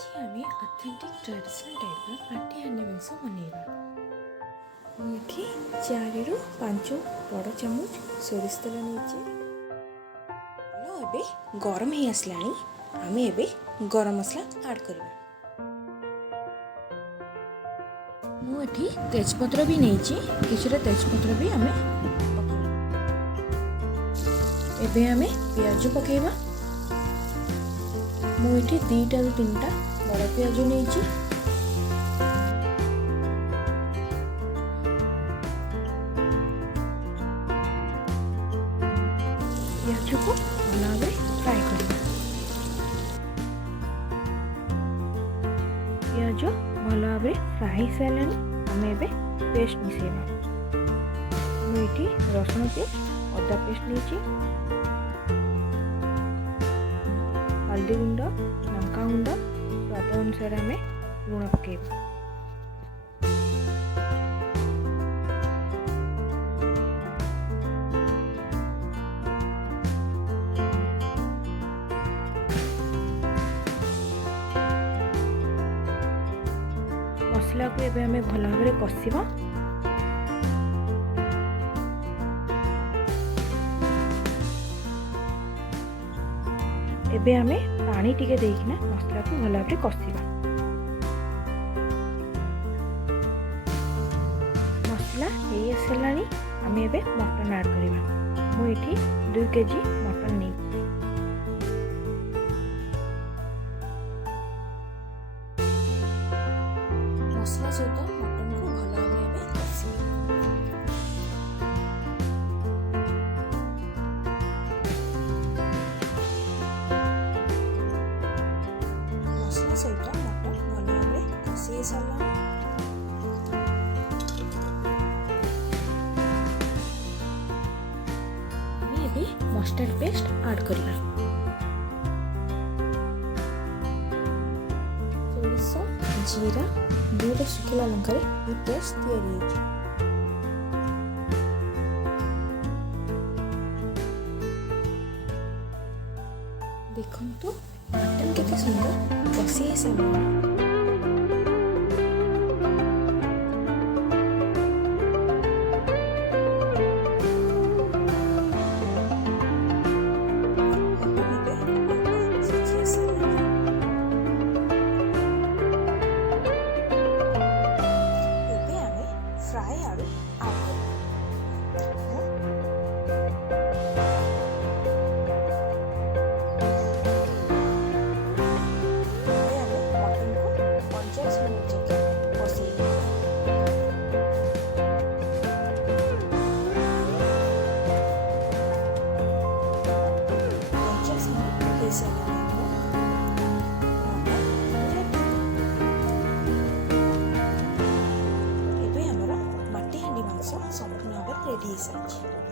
आज आम authentic traditional type माटी हांडी मांस बनइबा। मुझे 4 ରୁ 5 बड़ चामच सोरिष तेल नहीं गरम ही आसला आम ए गरम मसला ऐड करवा। मुझे तेजपत्र भी नहीं किसी तेजपत्र भी आम एबे आम पियाज पकेबा। मुझे 2टा ରୁ 3टा बड़ पियाज नहीं पियाज को भल भाव फ्राए करवा। पियाज भल भाव फ्राए हो सारे आम ए पेस्ट मिसेबा। मुझे रसुण पेस्ट अदा पेस्ट नहीं हल्दी गुंड लंका गुंड स्वाद अनुसार आम लुण पकेबा। मसला को एबे आम भल भाव कषिबा। एबे आमे पानी टिके देकिना मसला को भल भाव कषिबा। मसला हे आसलानी आमे एबे मटन ऐड करिबा। मु एठी 2 केजी मटन नै मसला सहित मटन को भल भाव एबे कषिबा। सहित मटन भल भाव कषि सारा मस्टर्ड पेस्ट ऐड करवा। सोरिष जीरा 2टा सुखिला लंका पेस्ट तैयारी देखु मटन केते सुंदर कषि सारा। फ्राई आलू मटन को 50 मिनट बसई संपूर्ण भाव रेडी हो सारी।